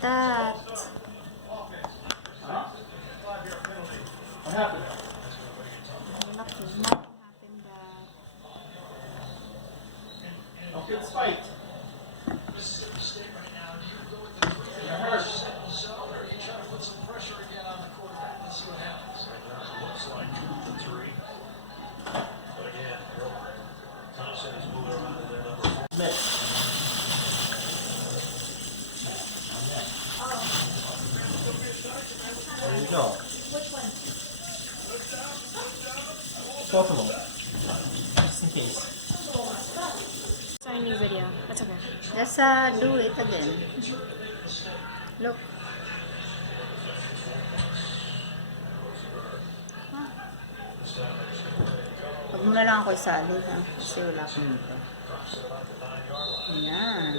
that? What happened? Nothing happened that. Okay, it's fight. You're hurt. Miss. There you go. Both of them. Just in case. Sorry, new video. That's okay. Just do it again. Look. Huwag mo na lang ako isali, ha? Kasi wala akong dito. Ayan.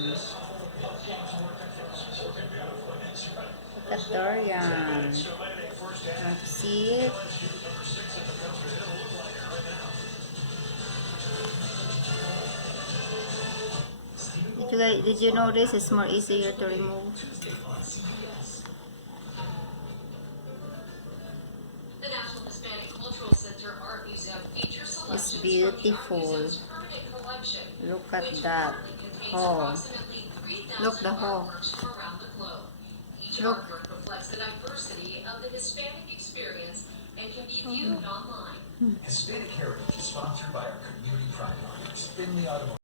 Look at Dorian. Want to see it? Did you notice it's more easier to remove? The National Hispanic Cultural Center Art Museum features It's selections beautiful. from the Art Museum's permanent collection, Look at which that. currently contains Oh. approximately 3,000 Look, the hole. artworks from around the globe. Each Look. artwork reflects the diversity of the Hispanic experience and can be viewed online. Hispanic Heritage is sponsored by our community pride partners, Finley Automotive.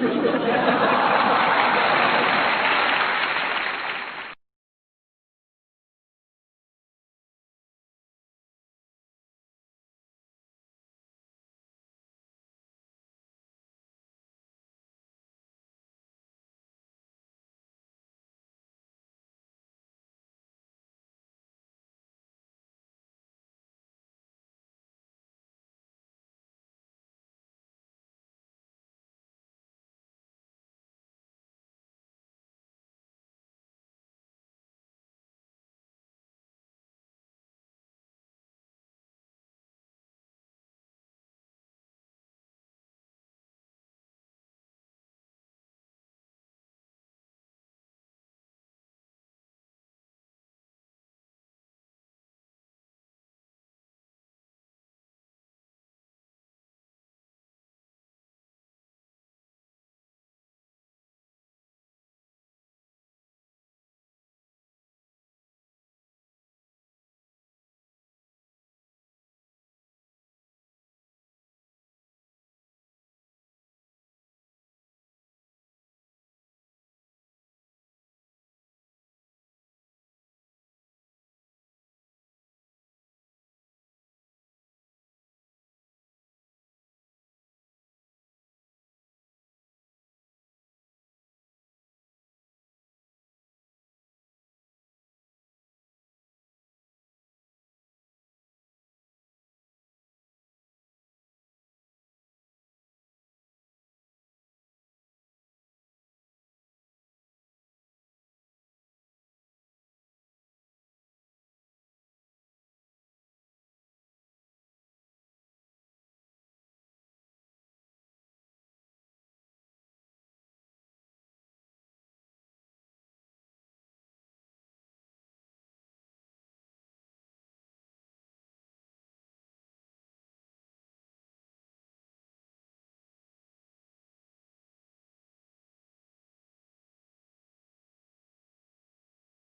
Bye.